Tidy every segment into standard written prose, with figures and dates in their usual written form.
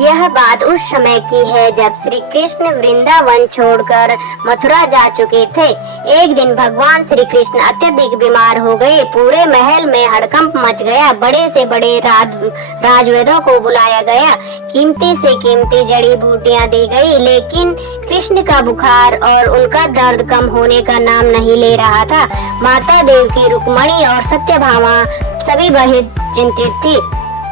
यह बात उस समय की है जब श्री कृष्ण वृंदावन छोड़कर मथुरा जा चुके थे। एक दिन भगवान श्री कृष्ण अत्यधिक बीमार हो गए। पूरे महल में हड़कंप मच गया। बड़े से बड़े राजवैद्यों को बुलाया गया। कीमती से कीमती जड़ी बूटियां दी गई, लेकिन कृष्ण का बुखार और उनका दर्द कम होने का नाम नहीं ले रहा था। माता देवकी, रुक्मणी और सत्यभामा सभी बहुत चिंतित थी।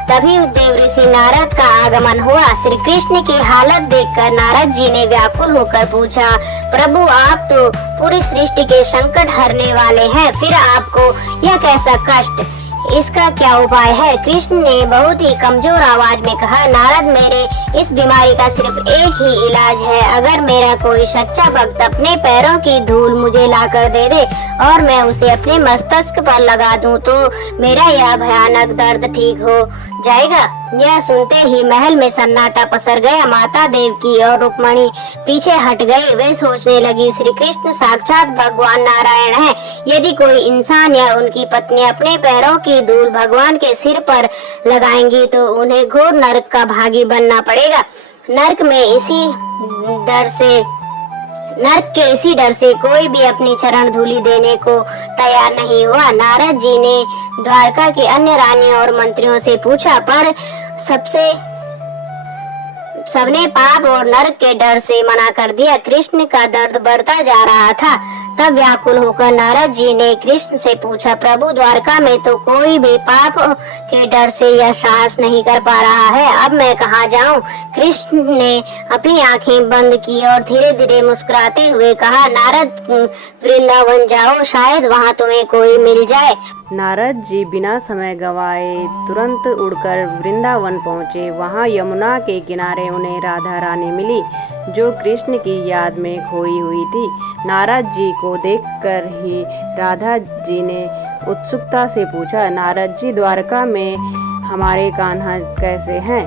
तभी देवऋषि नारद का आगमन हुआ। श्री कृष्ण की हालत देखकर नारद जी ने व्याकुल होकर पूछा, प्रभु आप तो पूरी सृष्टि के संकट हरने वाले हैं, फिर आपको यह कैसा कष्ट, इसका क्या उपाय है? कृष्ण ने बहुत ही कमजोर आवाज में कहा, नारद मेरे इस बीमारी का सिर्फ एक ही इलाज है। अगर मेरा कोई सच्चा भक्त अपने पैरों की धूल मुझे लाकर दे दे और मैं उसे अपने मस्तिष्क पर लगा दूं तो मेरा यह भयानक दर्द ठीक हो जाएगा। यह सुनते ही महल में सन्नाटा पसर गया। माता देवकी और रुक्मणी पीछे हट गए। वे सोचने लगी, श्री कृष्ण साक्षात भगवान नारायण हैं। यदि कोई इंसान या उनकी पत्नी अपने पैरों की धूल भगवान के सिर पर लगाएंगी तो उन्हें घोर नरक का भागी बनना पड़ेगा। नरक के इसी डर से कोई भी अपनी चरण धूलि देने को तैयार नहीं हुआ। नारद जी ने द्वारका के अन्य रानियों और मंत्रियों से पूछा, पर सबने पाप और नरक के डर से मना कर दिया। कृष्ण का दर्द बढ़ता जा रहा था। तब व्याकुल होकर नारद जी ने कृष्ण से पूछा, प्रभु द्वारका में तो कोई भी पाप के डर से यह साहस नहीं कर पा रहा है, अब मैं कहाँ जाऊँ? कृष्ण ने अपनी आंखें बंद की और धीरे धीरे मुस्कुराते हुए कहा, नारद वृंदावन जाओ, शायद वहाँ तुम्हें कोई मिल जाए। नारद जी बिना समय गवाए तुरंत उड़कर वृंदावन पहुँचे। वहाँ यमुना के किनारे उन्हें राधा रानी मिली, जो कृष्ण की याद में खोई हुई थी। नारद जी को देखकर ही राधा जी ने उत्सुकता से पूछा, नारद जी द्वारका में हमारे कान्हा कैसे हैं?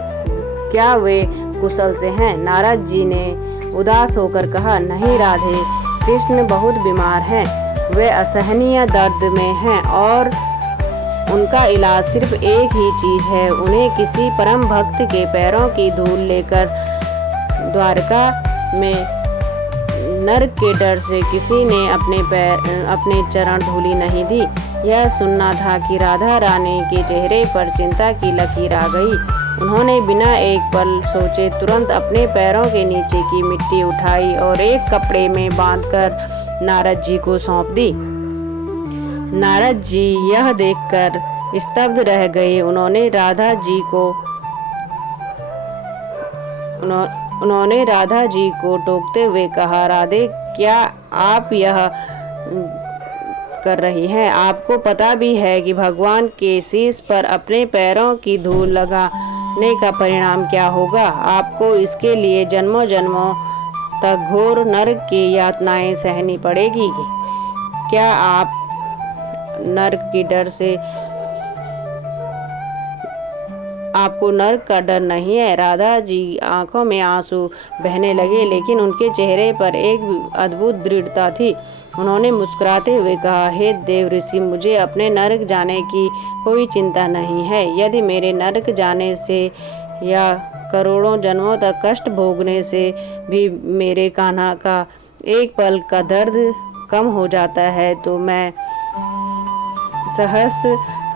क्या वे कुशल से हैं? नारद जी ने उदास होकर कहा, नहीं राधे, कृष्ण बहुत बीमार हैं। वे असहनीय दर्द में हैं और उनका इलाज सिर्फ एक ही चीज है, उन्हें किसी परम भक्त के पैरों की धूल लेकर द्वारका में नरक के डर से किसी ने अपने चरण धूलि नहीं दी। यह सुनना था कि राधा रानी के चेहरे पर चिंता की लकीर आ गई। उन्होंने बिना एक पल सोचे तुरंत अपने पैरों के नीचे की मिट्टी उठाई और एक कपड़े में बांधकर नारद जी को सौंप दी। नारद जी यह देखकर स्तब्ध रह गए। उन्होंने राधा जी को टोकते हुए कहा, राधे क्या आप यह कर रही हैं? आपको पता भी है कि भगवान के शीश पर अपने पैरों की धूल लगाने का परिणाम क्या होगा? आपको इसके लिए जन्मों जन्मों तक घोर नरक की यातनाएं सहनी पड़ेगी। क्या आप नरक की डर से आपको नरक का डर नहीं है? राधा जी आंखों में आंसू बहने लगे, लेकिन उनके चेहरे पर एक अद्भुत दृढ़ता थी। उन्होंने मुस्कुराते हुए कहा, हे देव ऋषि, मुझे अपने नरक जाने की कोई चिंता नहीं है। यदि मेरे नरक जाने से या करोड़ों जन्मों तक कष्ट भोगने से भी मेरे कान्हा का एक पल का दर्द कम हो जाता है तो मैं सहर्ष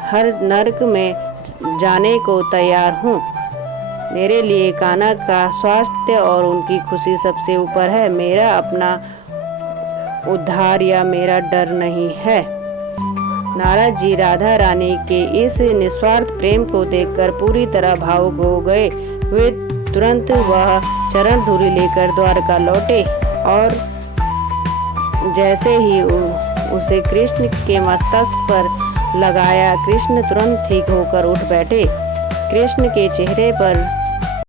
हर नरक में जाने को तैयार हूँ। मेरे लिए कान्हा का स्वास्थ्य और उनकी खुशी सबसे ऊपर है। मेरा अपना उद्धार या मेरा डर नहीं है। नारद जी राधा रानी के इस निस्वार्थ प्रेम को देखकर पूरी तरह भावुक हो गए। वे तुरंत वह चरण धूलि लेकर द्वारका लौटे और जैसे ही उसे कृष्ण के मस्तक पर लगाया, कृष्ण तुरंत ठीक होकर उठ बैठे। कृष्ण के चेहरे पर